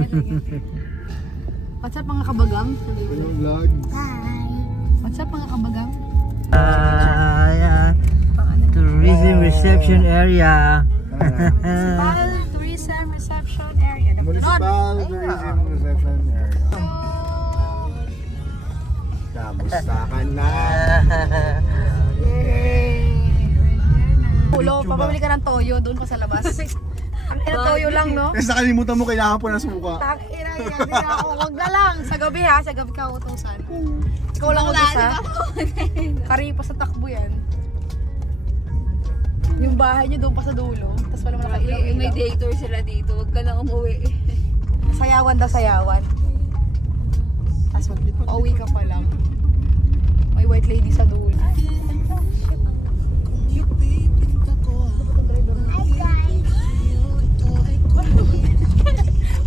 What's up mga kabagang? Vlog. Hi! What's up mga kabagang? Tourism reception area. Municipal Tourism Reception Area. Municipal Tourism Reception Area. Kamusta ka na? Yay! Ulo, papabili ka ng toyo doon pa sa labas. Ang toyo lang, no? Kasi nakalimutan mo, kailangan po ng suka. Takina, hindi na ako. Huwag na lang. Sa gabi ha, sa gabi ka utusan. Ikaw lang mag-isa. Kari pa sa takbo yan. Yung bahay niyo doon pa sa dulo. Tapos wala mo nakailaw. May day tour sila dito. Huwag ka na umuwi. Sayawan daw, sayawan. Tapos pauwi ka pa lang. May white lady sa dulo.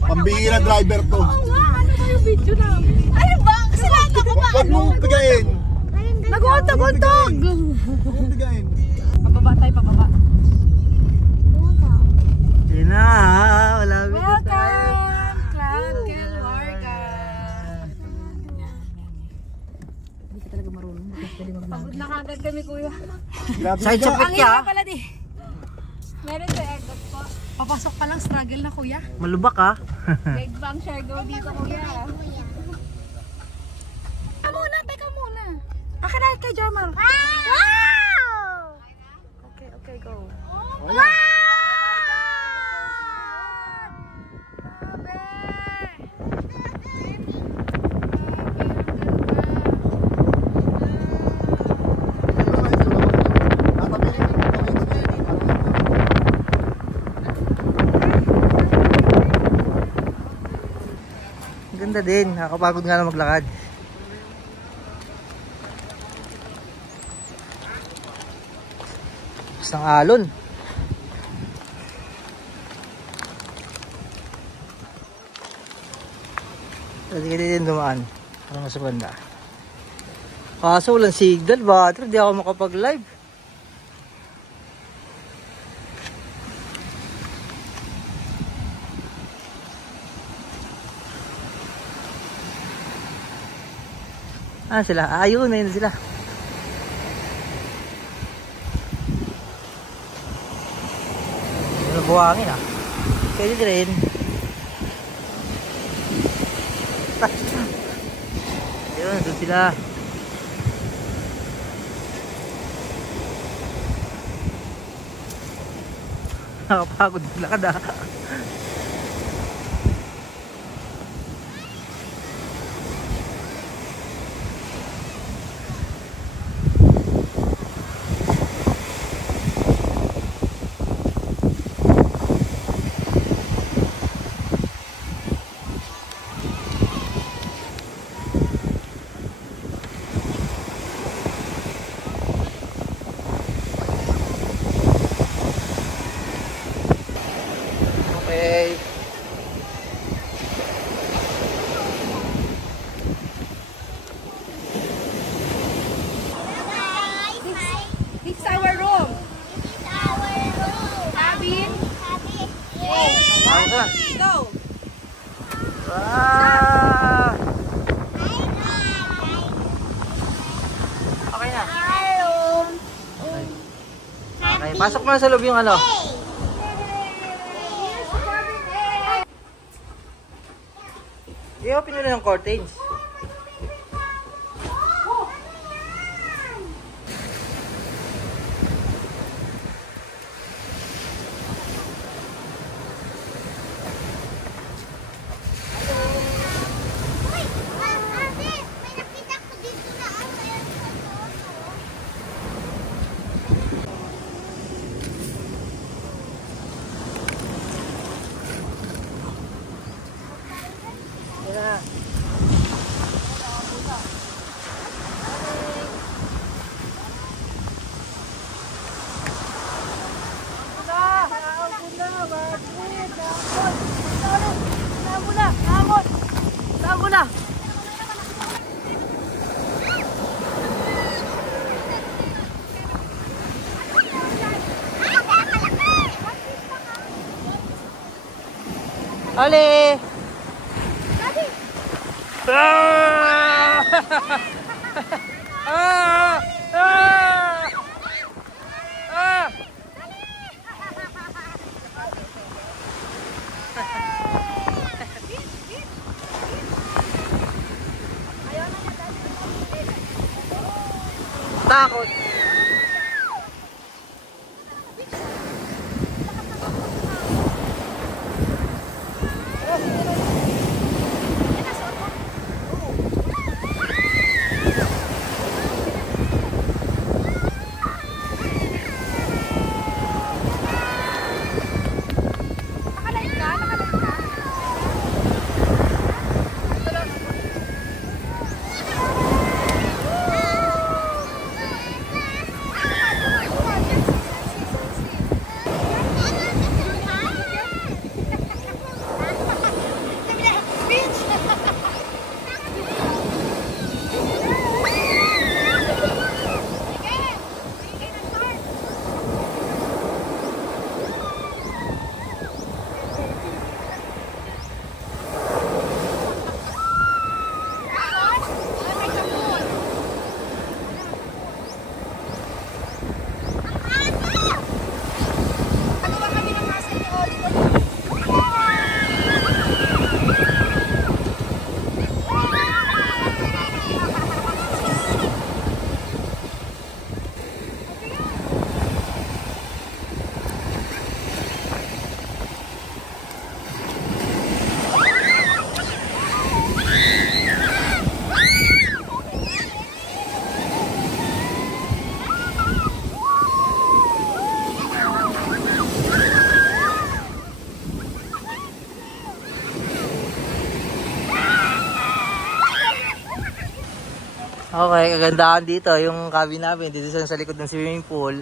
Pambihira driver to. Oo nga, ano ba yung video namin? Ano ba? Kasilata ko ba? Huwag mong pigain. Nag-untag-untag! Huwag mong pigain. Pababa tayo, pababa. Yun na, wala. Welcome, Clan Kelwarga. Hindi ka talaga marunong. Pagod na kagad kami, kuya. Side sa Ang pit ka. hirap pala di. Meron sa aircon po. Papasok pa lang, struggle na kuya. Malubak ha. Leg bang share go dito, kuya. Teka muna, teka muna. Akin na kay Jamal. Wow! Okay, okay, go. Wow! Ganda din, nakakapagod nga na maglakad. Isang alon. Pwede ka din dumaan. Parang mas maganda. Kaso walang signal ba? Hindi ako makapag-live. Ah sila, ayun, ayun sila. Buhangin ah. Pwede din. Ayun, doon sila. Nakapagod lakad ah. Okay. This is our room. Cabin. Tawag ka. Go. Ah! Okay na. Okay, pasok mo na sa loob yung ano. I-open nyo na ng curtains. Yan. Ole! Ah! Ah! Ah! Takot. Okay, kagandahan dito yung cabin namin dito sa likod ng swimming pool.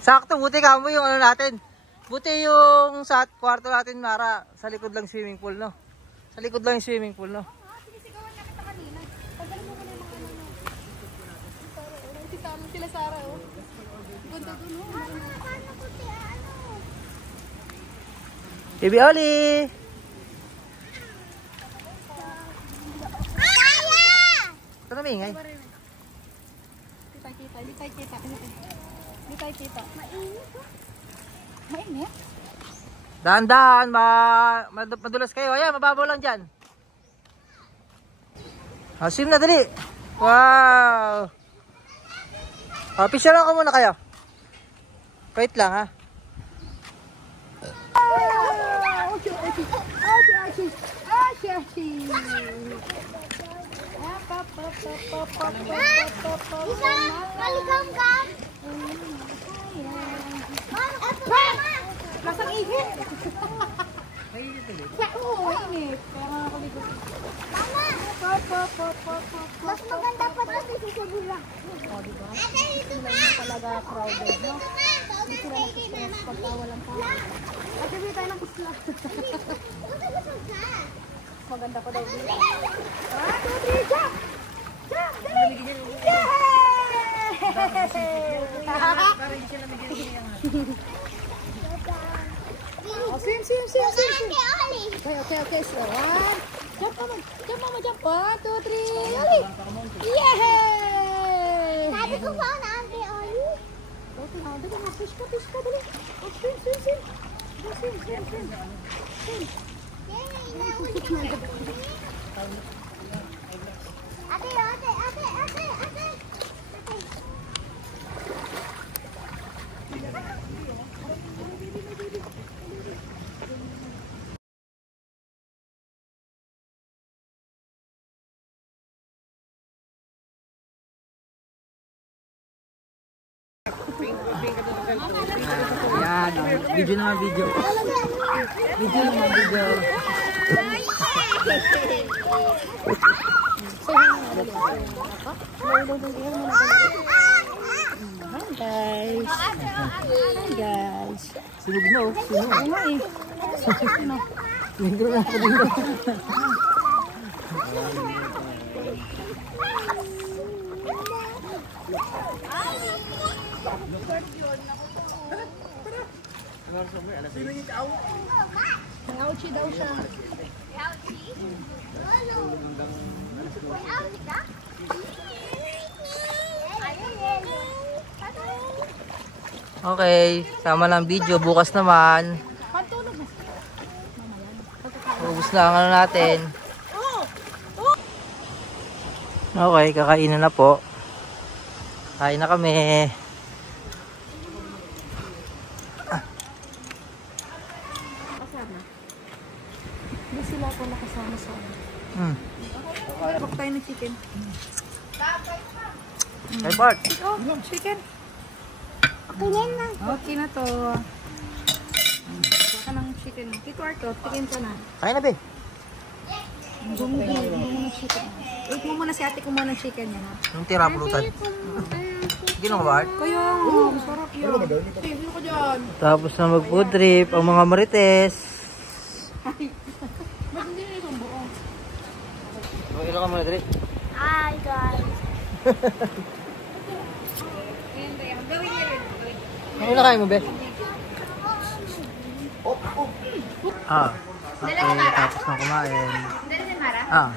Sakto, buti ka mo yung ano natin. Buti yung sa kwarto natin, Mara, sa likod lang swimming pool, no? Sa likod lang yung swimming pool, no? Sinisigawan na kita kanina. Pagdalan mo ko na yung mga ano. Si Sam, sila Sarah, oh. Ganda dun, oh. Paano ko si ano? Baby Oli! Ito na maingay. Hindi tayo kita. Mainit? Dahan-dahan, madulas kayo. Ayan, mababaw lang dyan. Swim na, dali. Wow! Picture lang ko muna kayo. Wait lang, ha? Lasang ihit. Oo, init. Kaya nga nakaligot. Mama! Mas maganda pa ito sa susubula. O, diba? Hindi talaga crowded, no? Hindi sila nakislas pagka walang tao. At hindi tayo nakislas. Maganda pa daw dito. 1, 2, 3, jump! Jump! Dali! Yay! Oh, swim. Okay. So, jump, mama, jump. 1, 2, 3, Oli! Yay! Sabi ko pa na, Ate Oli. Okay, dali, fish ka, dali. Oh, swim. Swim. Ate. Ayan, video naman video. Guys. Sunog na, oh. Sunog. Ano eh? Nagro na ako dito. Ouchie daw siya. Okay, sama lang video. Bukas naman. Ubus na ang ano natin. Okay, kakainin na po. Kain na kami. Hindi sila ako nakasama sa Bak tayo ng chicken. Hey, Bart. Oh, chicken. Okay na to. Baka ng chicken. Tito Arto, chicken ka na. Kain na, be. Bumili mo ng chicken. Wait mo muna si ate kumuha ng chicken niya, ha? Yung tira, pulutan. Gino ka, Bart? Kaya, masarap yun. Sino ko dyan? Tapos na mag-food trip ang mga marites. Ba't hindi na isang buo? Ilan ka muna, Dre? Hi guys. Gawin niya rin. Ano na kain mo, be? Okay, tapos na kumain. Dali na, Mara.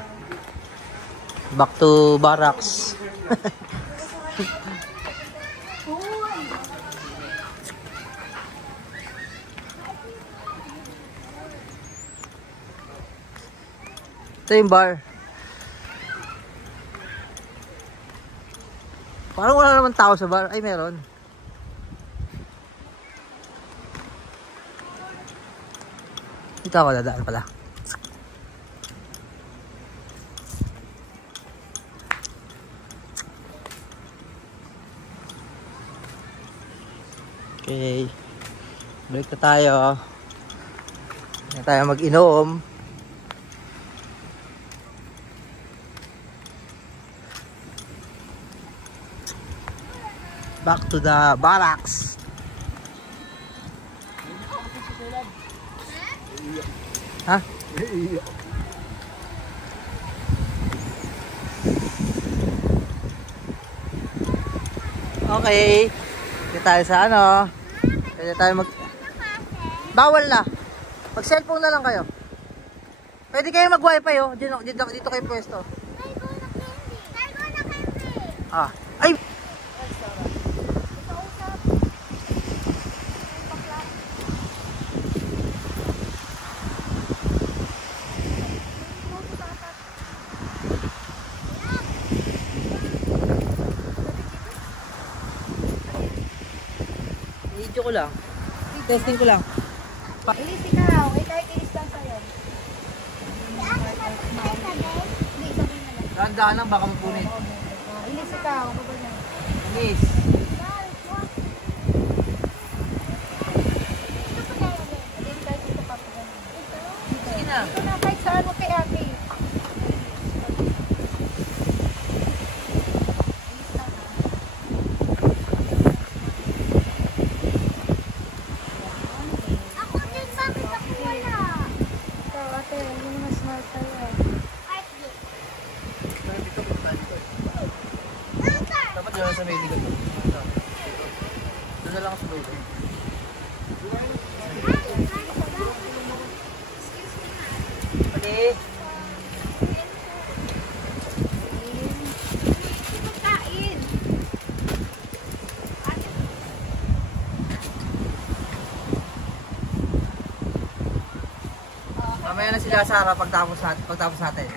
Back to barracks. Ito yung bar. Parang wala naman tao sa bar. Ay, meron. Dito ako dadaan pala. Okay. Balik na tayo. Balik na tayo mag-inom. Back to the barracks. Ha? Okay. Dito tayo sa ano. Dito tayo Bawal na. Mag-cellphone na lang kayo. Pwede kayo mag-wifi oh. Dito kayo pwesto. Ay! Video ko lang. Testing ko lang. Ilis ikaw. Eh, kahit ilis lang sa'yo. Dahan-dahan lang baka mapunit. Ilis ikaw. Miss. Sige na. Ito na, kahit saan mo kay ate. Ako din, bakit ako wala? Ikaw, ate, hindi mo na smart sa'yo. Dapat yun sa may ligat. Doon na lang sa loob. Okay. Pagkain. Mamaya na sila Sarah pagtapos natin.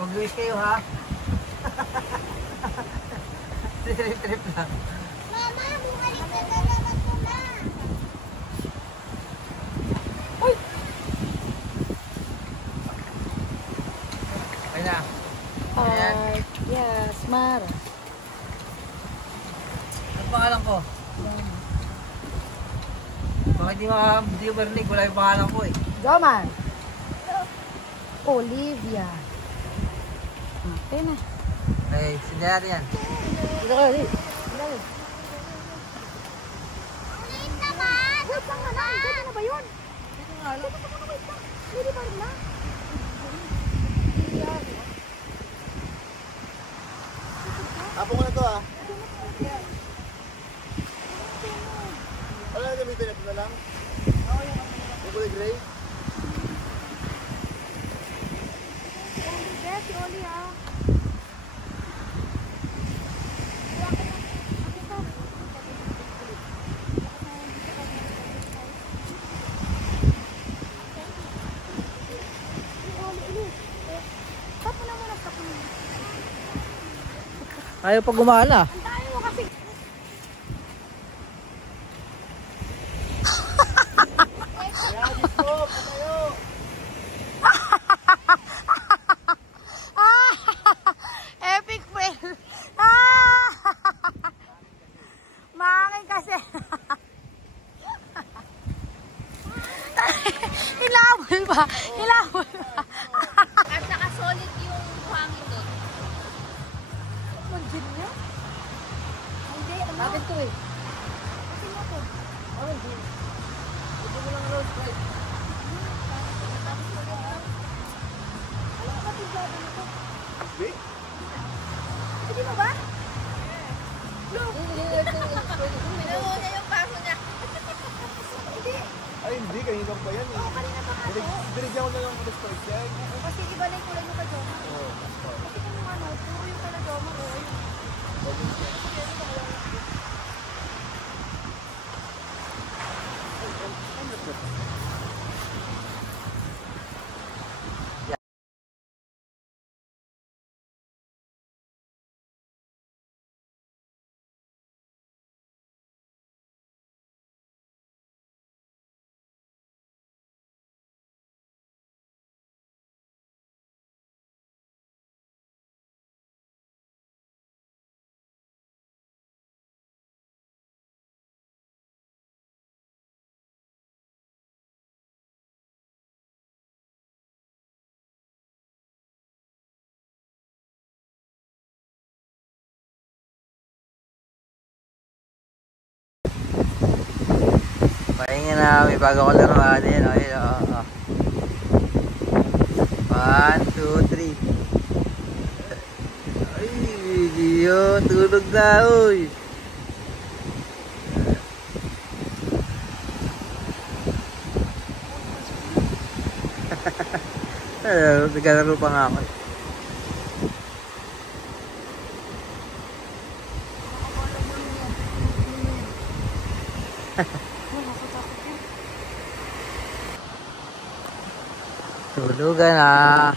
Mag-wish kayo ha. Trip lang. Mama, bumalik ka na naman ko na. Okay na. Ayan. Yes, Mara. Ang pangalan ko? Bakit di ko marinig? Wala yung pangalan ko eh. Goman. Olivia. Okay na. Okay, sindihan natin yan. Dito ka, di. Ulit naman. Wait lang na. Dito na ba yun? Dito nga lang. Dito na, wait lang. Hindi pa rin na. Tapo ko na to ah. Wala na gamitin ito na lang. Yung kulay gray. Oli ah. Ayaw pa gumana. Ang dami mo kasi. Epic fail. Maangin kasi. Hilabol ba? Hilabol ba? At saka solid yung buhangin doon. Mag-gym niya? Hindi, ano? Bakit to eh? Kasi mo to. Oh, hindi. Ito mo lang road right. Ano ka tigado mo to? Hindi. Hindi mo ba? Look. Pinuho niya yung paso niya. Hindi. Ay, hindi. Kanina pa yan eh. Oo, kanina pa nga to. Binigyan ko na lang ng strike yan. Kasi iba na yung kulay ng kajoma. Oo. Kasi kung ano, puro yung kajoma ko. Pahinga na, may bago ko laro. Ayan, ayan, oh. 1, 2, 3. Ay, video, tulog na, uy. Naglalaro pa nga ako. Tulugan na.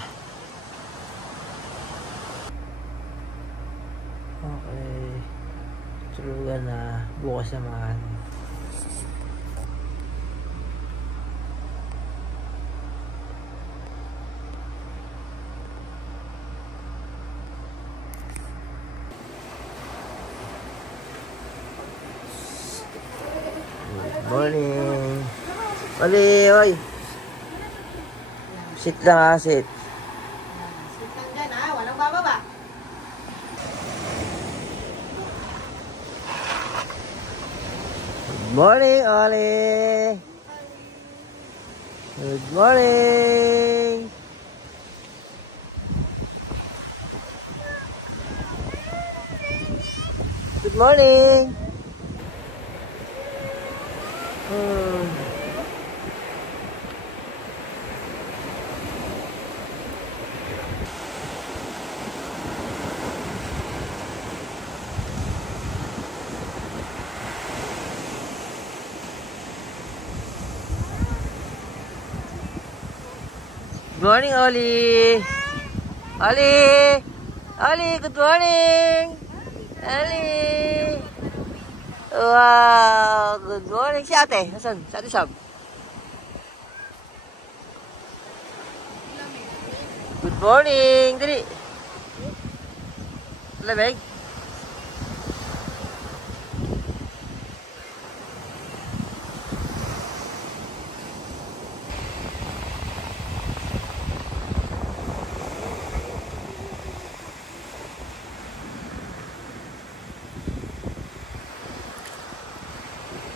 Okay. Tulugan na. Bukas naman. Good morning. Mali, oy. Sit lang ha, sit. Sit lang dyan ha, walang bababa. Good morning, Oli. Good morning. Good morning. Good morning, Oli. Oli. Oli, good morning. Oli. Wow, good morning. Si ate, asan? Si ate Sab. Good morning. Dali. Lamig.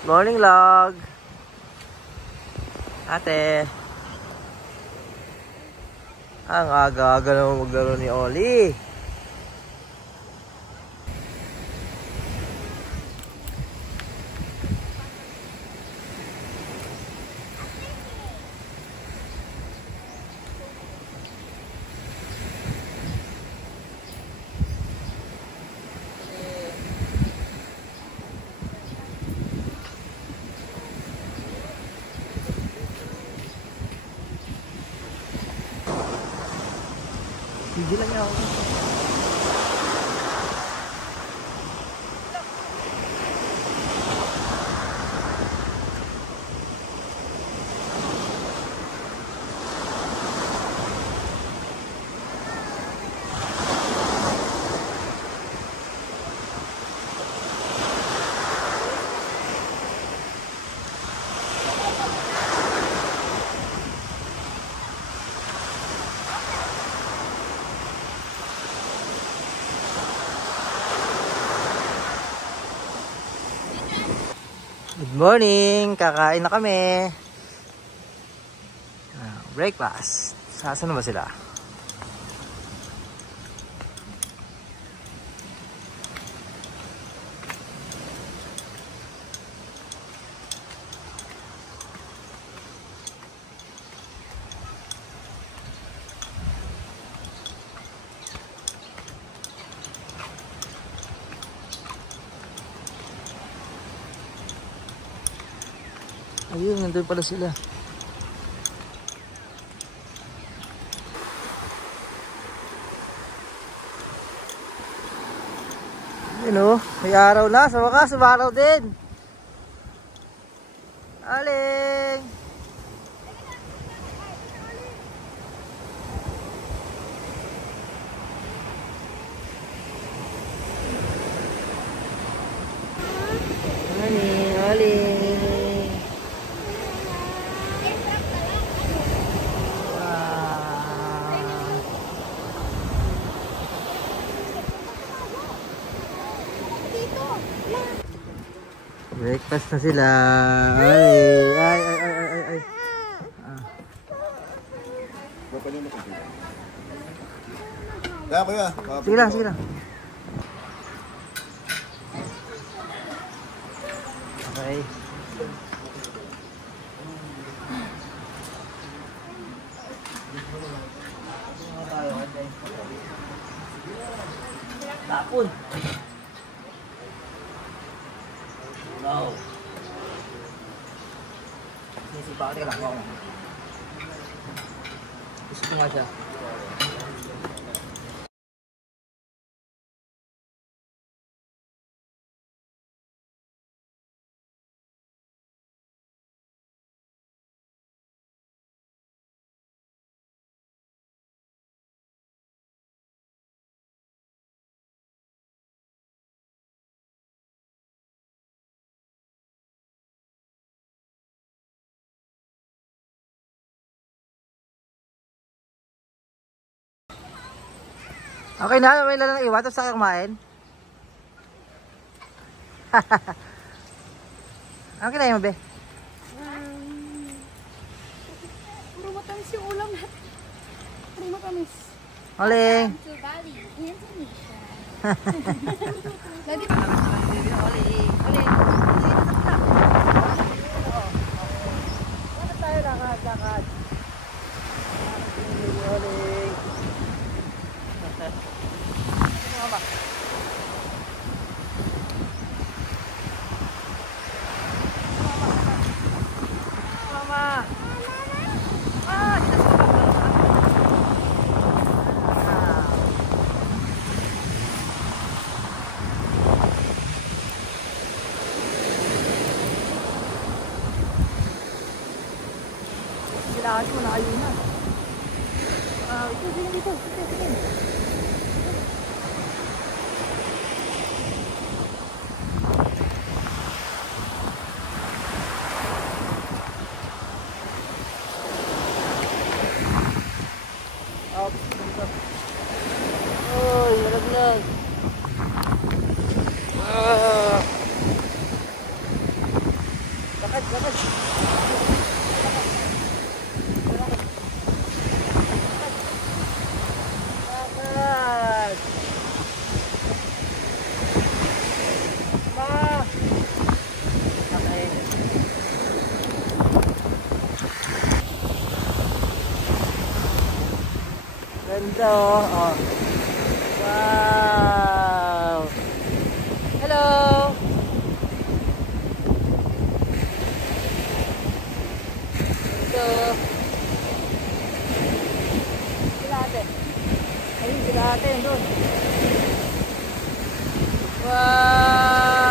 Morning log. Ate. Ang aga-aga naman maglaro ni Oli. nyo. Good morning! Kakain na kami. Breakfast. Saan na ba sila? Ayun, nandun pala sila. Yun o, may araw na. Sa wakas, umaraw din. Aling! Aling! Breakfast na sila. Ay. Kaya kuya. Sige lang. Okay. Tapon. No. Sisipa ka lang ako. Gusto ko nga siya. Okay na, may lang iwan, tapos saka kumain. Ano kinain mo, be? Puro matamis yung ulam natin. Puro matamis. Oling! To Bali, Indonesia. Tayo lakad. Oling! Mama. Sila kasi wala kayo na. Dito. Oy, malaglag. Lakad. Ganda oh. Wow. Hello. Ito. Sila ate. Ayun sila. Wow!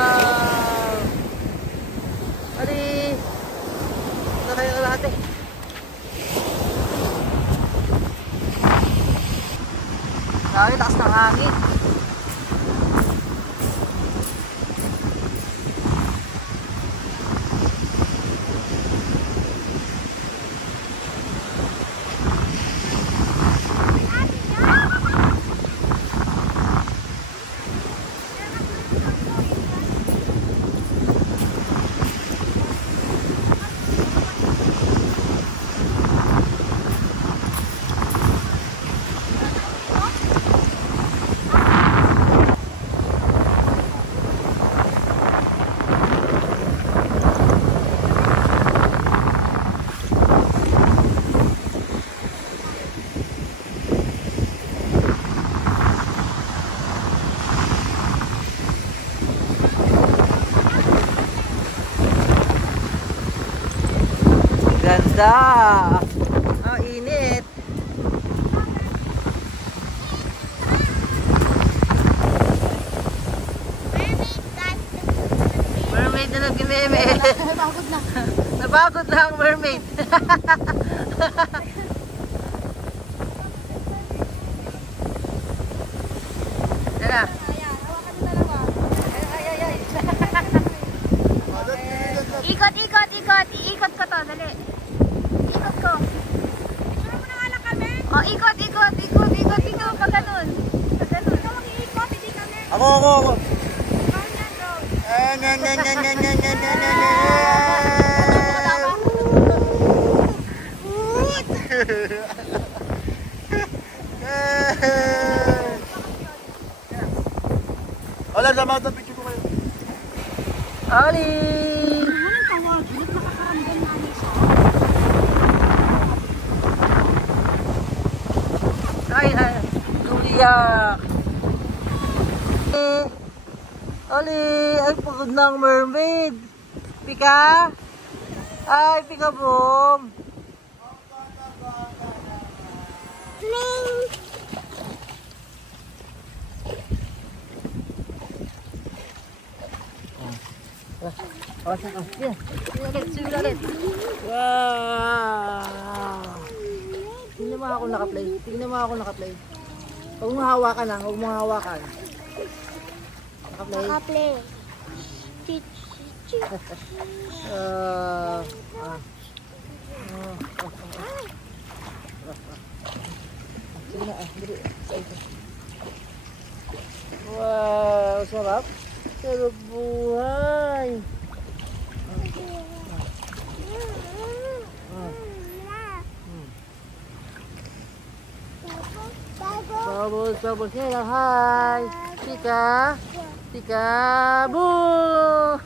Ali! Ito kayo lahat eh. Grabe, taas ng hangin. Ganda! Ang init! Mermaid na nag-meme. Napagod na. Napagod na ang mermaid. Yan na. Ikot, ikot, ikot. Iikot ko to, dali. Ikot ko. Picture mo na nga lang kami. Oh, ikot, ikot, ikot, ikot, ikot. Pag ganun. Pag ganun. Ikaw mag-iikot, hindi kami. Ako. Ikaw yan, bro. Wala, sama sa picture ko kayo. Ali! Anong tawag? Ba't makakaramdam na ano siya? Ay, lumiyak! Ali! Ay, pagod na ang mermaid! Pika? Ay, pika boom! Awasan ka. Yan. Sige ulit. Wow! Tingnan mo ako naka-play. Tingnan mo ako naka-play. Huwag mo hawakan lang. Huwag mo hawakan. Naka-play. Naka-play. Ah. Sige na. Dali. Sa ito. Wow! Sarap. Sarap buhay. Bubbles nila. Hi! Tika! Tika! Boom!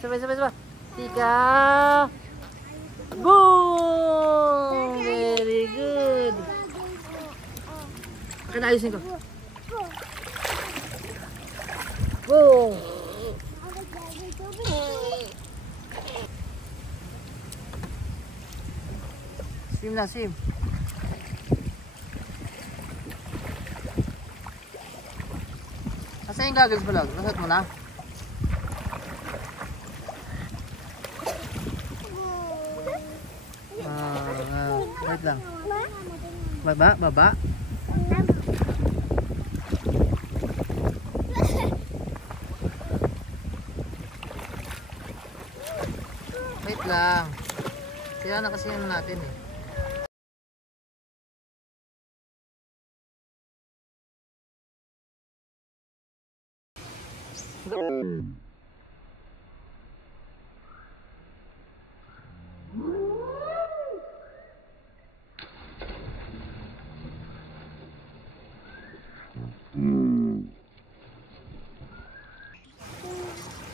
Sabay. Tika! Boom! Very good! Akin ayusin ko. Boom! Swim na, swim. Asa yung goggles vlog? Nasat mo na? Wait lang. Baba. Wait lang. Kaya na kasi ano natin eh.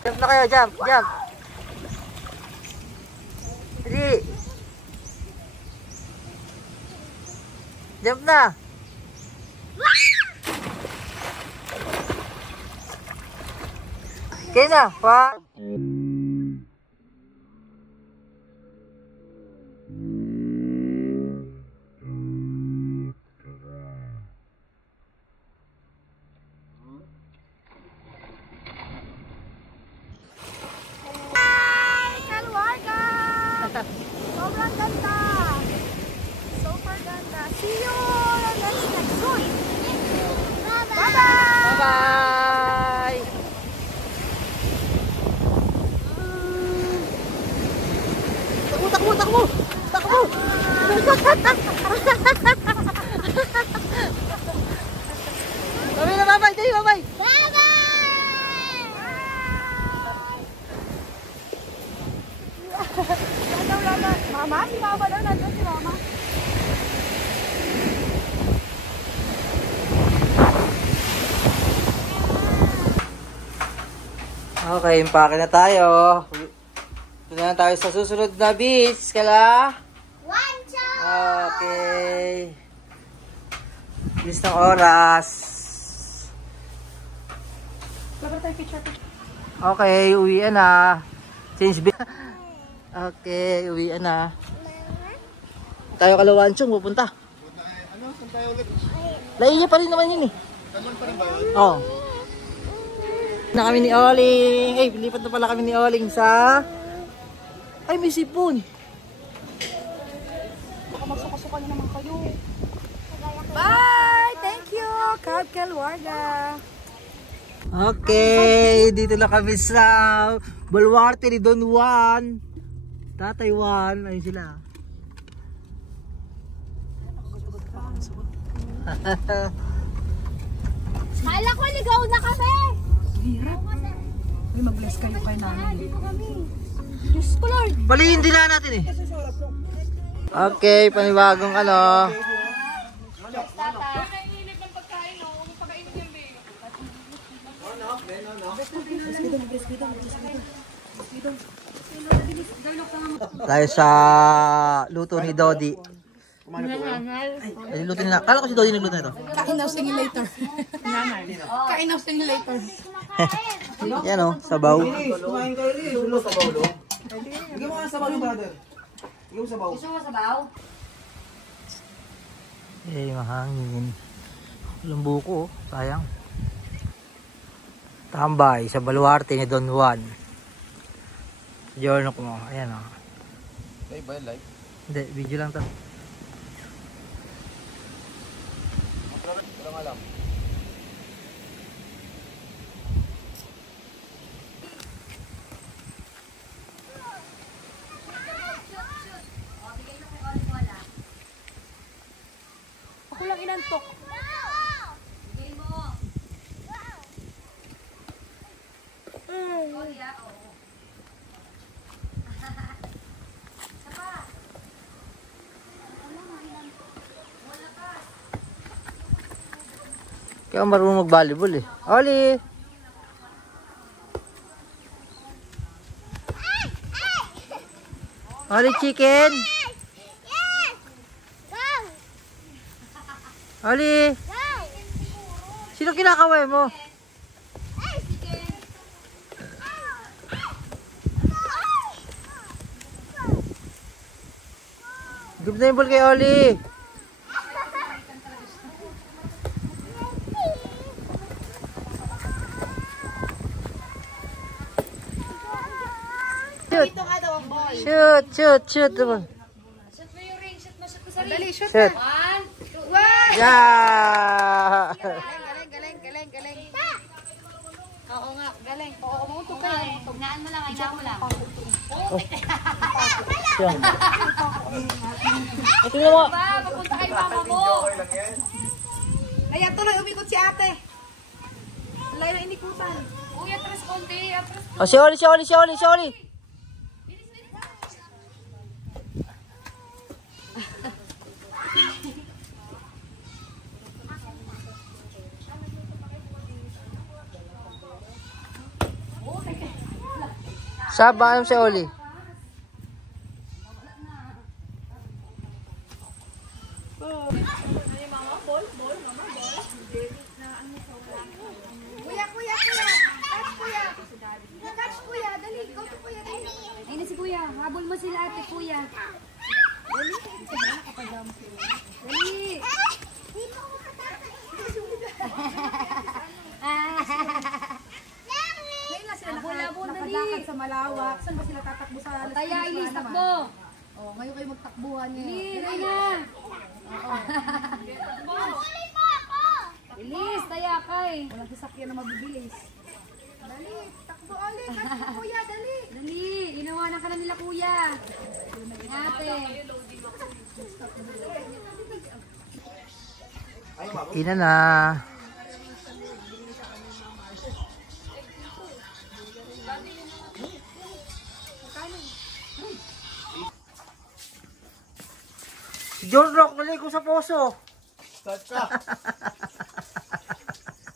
Jump na kayo, jump. Hindi. Jump na. Okay na, pa. Dali, bye-bye. Mama, si Mama daw. Nandun si Mama. Okay, impake na tayo. Doon na tayo sa susunod na beach. Kala? Okay. Bis ng oras. Okay, uwian na. Change beach. Okay, uwian na. Tayo Kalawansong, pupunta. Ano? Saan tayo ulit? Laiya pa rin naman yun eh. Kaman pa rin ba yun? Oo. Na kami ni Oling. Ay, lipat na pala kami ni Oling sa... Ay, may sipon. Baka magsuka-suka na naman kayo. Bye! Thank you, Cab Calwarga. Okay, dito na kami sa Baluarte ni Don Juan. Tatay Juan, ayun sila. Kala ko ligaw na kami. Hirap. Uy, mag-bless kayo kay namin. Diyos ko, Lord. Balihin din na natin eh. Okay, panibagong ano. Tayo sa luto ni Dodi. Ay, luto nila. Kala ko si Dodi nagluto nito. Kain now, singin later. Kain now, singin later. Yan o, sabaw. Kumain kayo rin. Sulo sa baulo. Bigyan mo nga sabaw yung brother. Bigyan mo sabaw. Gusto mo sabaw? Eh, mahangin. Walang buko, sayang. Tambay sa Baluarte ni Don Juan. Giorno ko mo. Ayan o. Live ba? Live? Hindi, video lang to. Walang alam. Ako lang inantok. Kaya marunong mag-volleyball eh. Oli! Oli chicken! Oli! Sino kinakaway mo? Give na yung ball kay Oli! Shoot! Shoot! Shoot! Shoot! Shoot mo yung ring. Shoot mo sa ring. Dali, shoot. Shoot! 1, 2, Yeah! galing. Oo nga, galing. Oo, umutok ka eh. Tugnaan mo lang, hinaan mo lang. Ito na mo! Ba, papunta kay mama mo. Kaya tuloy, umikot si ate. Layo na inikutan. Uy, atras konti. Atras konti. Oh, si Oli! Si Oli! Si Oli! Si Oli! Saba si Oli. Ayun na si kuya. Habol mo sila ate, kuya. Dali. Habol-habol, dali. Nakalakad sa malawak. Saan ba sila tatakbo sa alas? Taya, ilis, takbo. Oh, ngayon kayo magtakbuhan niyo. Dali, dali na. Ilis, taya kay. Walang sasakyan na mabibilis. Dali, takbo ulit. Kuya, dali. Dali, inawanan ka na nila kuya. Ate. Ina na. John Rock, naligo sa poso. Start ka.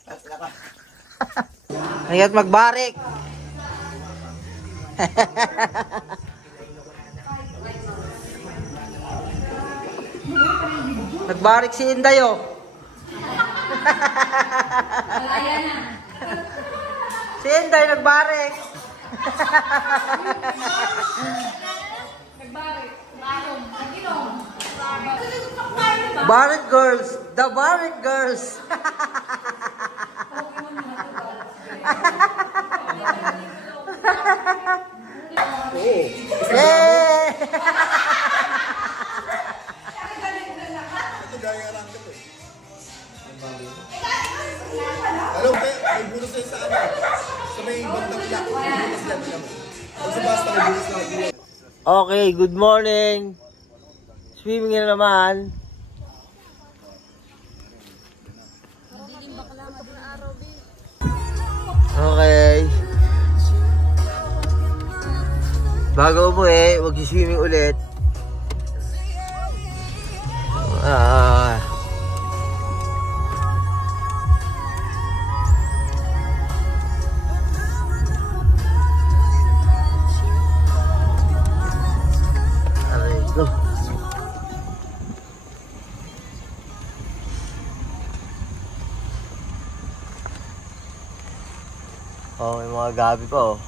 Start ka. Hanggat magbarik. Nagbarik si Inday, oh. Si Inday nagbarik. Barik girls, the Barik girls. Yay! Alam mo, may bulos na sa ano. Sa may bandang yak. Bulos yan. Pag sa basta, may bulos na. Okay, good morning. Swimming na naman. Okay. Bago umuwi, mag-swimming ulit. Aray ko. Oh, may mga gabi pa, oh.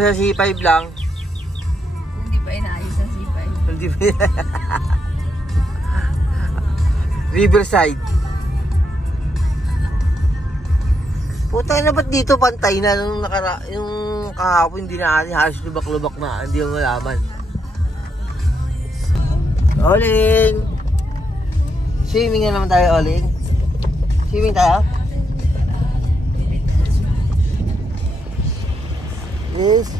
Sa C5 lang. Hindi pa inaayos ang C5. Hindi ba Riverside. Puta na, ba't dito pantay na nung yung kahapon hindi na natin halos lubak-lubak na, hindi mo malaman. Oling! Swimming na naman tayo, Oling. Swimming tayo? Yes.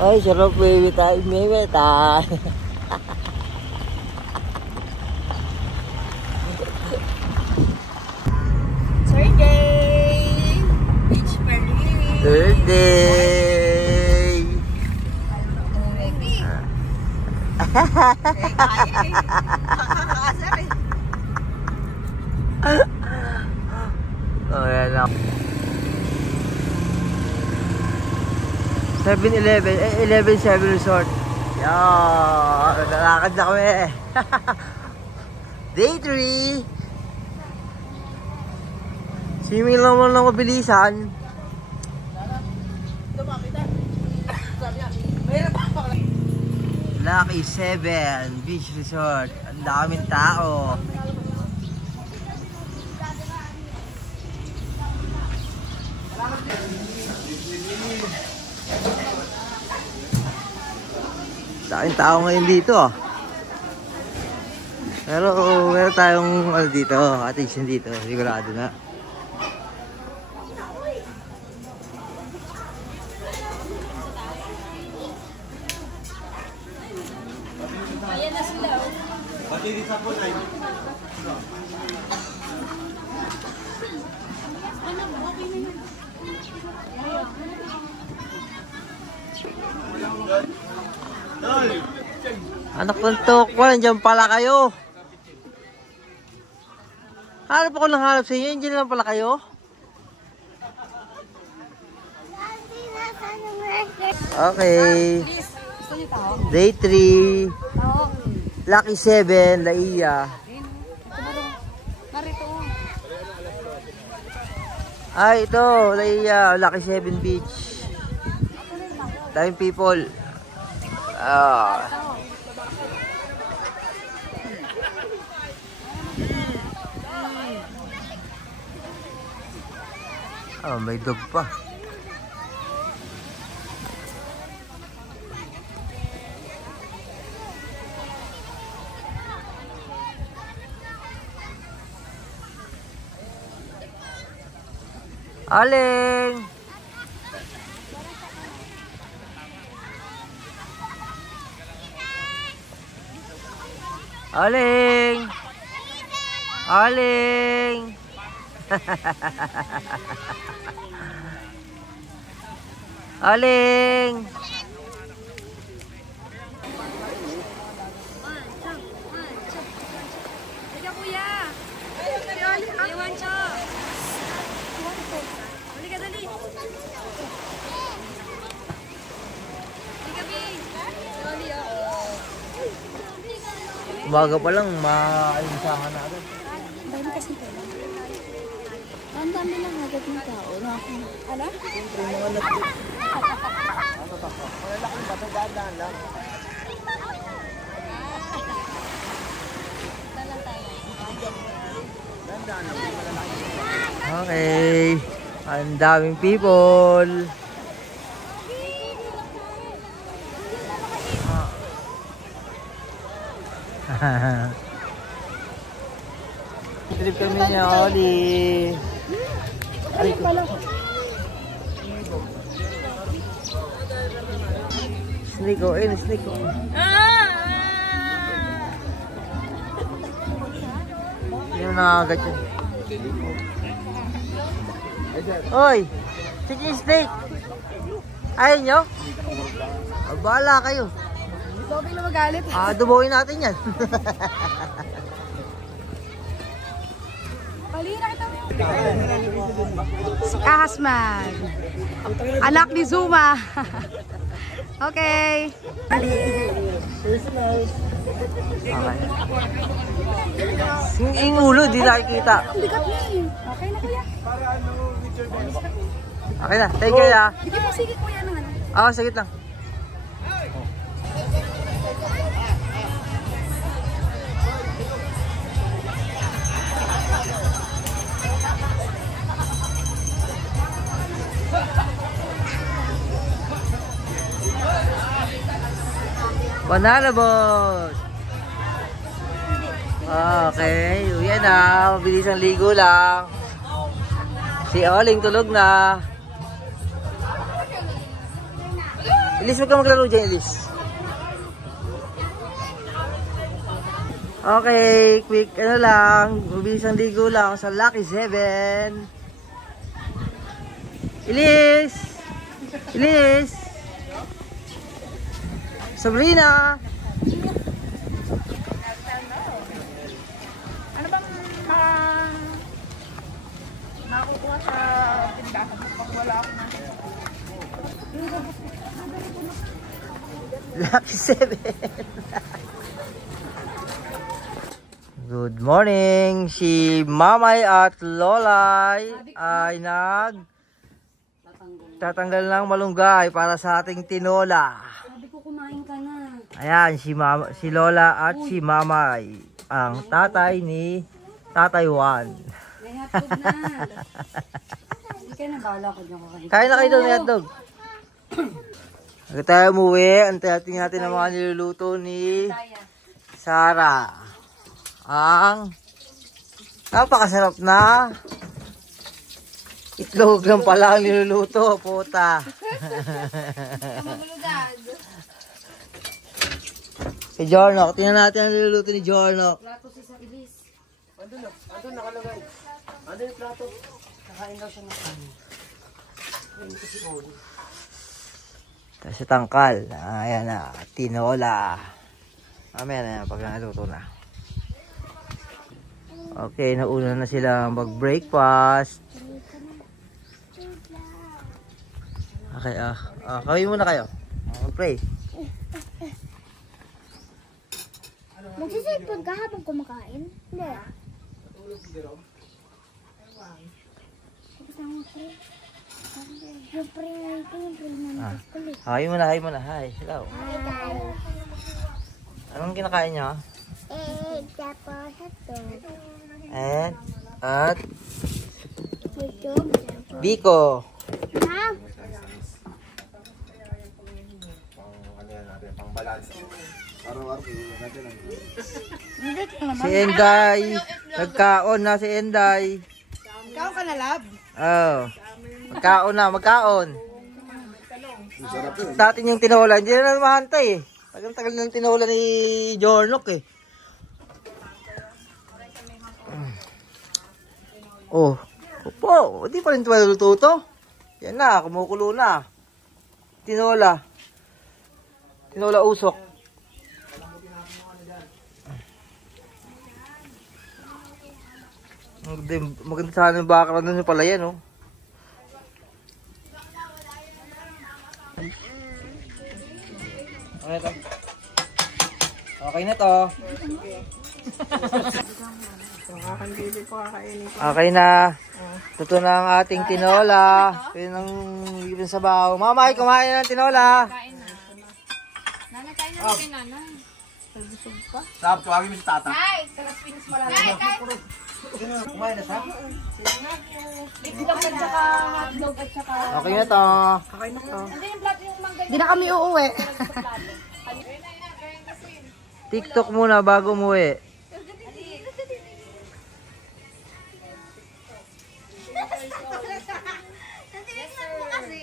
Ay, sarap, baby tayo. Baby tayo. Thursday! Beach party! Thursday! Oh, yan lang. 7-Eleven, 11-7 Resort. Yan, nalakad na kami. Day 3. Swimming lang mo ng mabilisan. Lucky 7 Beach Resort. Ang daming tao. Daming tao ngayon dito, ah. Pero meron tayong ano dito, attention dito, sigurado na. Ayan na sila. Pati di sa punay. Anak ng tokwa, nandiyan pala kayo. Hanap ako ng hanap sa inyo, nandiyan lang pala kayo. Okay. Day 3. Lucky 7, Laia. Ay, ito, Laia, Lucky 7 Beach. Daming people. May dog pa. Aling! Oling! Oling! Oling! Halika kuya. Iwan siya. Halika dali. Halika bi. Dali Umaga pa lang, maalisahan na agad. Dami kasi pala. Ang dami lang agad ng tao. Ala? Okay. Ang daming people. Trip kami ni Oli. Ay, snake oh, ayun, snake oh. Yung nakagat yun. Oy! Chicken snake! Ayaw nyo? Bahala kayo. Sobi na magalit. Dubuhin natin yan. Palina kita. Si Ahasman. Anak ni Zuma. Okay. Yung ulo, di nakikita. Okay na kuya. Okay na, take care ah. Sige po, sige kuya ng ano. Sagit lang. Banana boat. Okay, uwi na. Mabilis ang ligo lang. Si Oling tulog na. Ilis, wag ka maglaro dyan, Ilis. Okay, quick ano lang. Mabilis ang ligo lang sa Lucky 7. Ilis! Ilis! Sabrina! Ano bang makukuha sa tindahan mo pag wala ako na? Lucky 7. Good morning. Si Mamay at Lolay ay tatanggal ng malunggay para sa ating tinola. Sabi ko kumain ka na. Ayan, si Lola at si Mamay, ang tatay ni Tatay Juan. May hotdog na. Hindi ka na bala ko dyan kakain. Kain na kayo doon, hotdog. Bago tayo umuwi, antayin natin ang mga niluluto ni Sarah. Ang napakasarap na itlog lang pala ang niluluto, puta. Si Jornok, tingnan natin ang niluluto ni Jornok. Plato si sa Ilis. Andun nakalagay. Andun yung plato. Nakain daw siya ng kanin. Tapos si tangkal. Ayan na, tinola. Mamaya na yan, pag naluto na. Okay, nauna na sila mag-breakfast. Okay, kawin muna kayo. Mag-pray. Magsisipag ka habang kumakain? Hindi. Kawin muna, kawin muna. Hi, hello. Anong kinakain nyo? Tapos ito. At Biko. Si Enday. Nagkaon na si Enday. Ikaw ka na, lab? Oh. Magkaon na, magkaon. Dating yung tinola, hindi na mahantay eh. Tagal-tagal ng tinola ni Jornok eh. Oh. Opo, hindi pa rin luto to. Yan na, kumukulo na. Tinola. Tinola usok. Maganda sana yung background nun pala yan, oh. Okay, to. Okay na to. Okay na. Tuto na ang ating tinola. Yun ang ibig sabaw. Mamay, kumain na ng tinola. Kain na. Nanay, kain na kay nanay. Busog pa. Sab, tawagin mo si tata. Ay! Talas pinis mo lang. Kumain na siya? Itlog at saka hotdog at saka... Okay na to. Okay na to. Hindi yung plato yung mangga. Hindi na kami uuwi. TikTok muna bago umuwi. Natingnan mo kasi.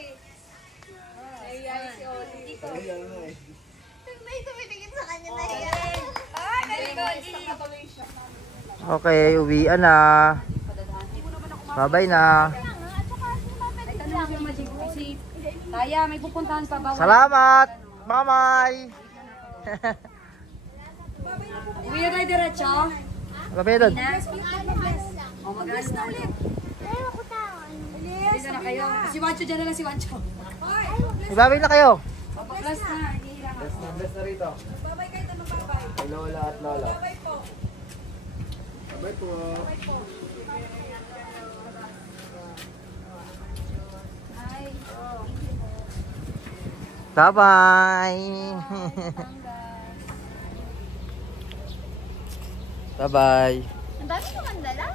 May tumitingin sa kanya na yan. Ay, very good. Okay, uwian na. Bye-bye na. Taya, may pupuntahan pa ba? Salamat, mamay. Uwi na tayo diretso. Bye-bye doon. O, mag-alas na ulit. Dito na kayo. Si Wancho, dyan na lang si Wancho. Bye-bye na kayo. Papaklas na. Bless na rito. Bye-bye kayo, bye-bye. Kay Lola at Lola. Bye po. Bye po. Bye-bye. Bye-bye. Ang dami naman dala.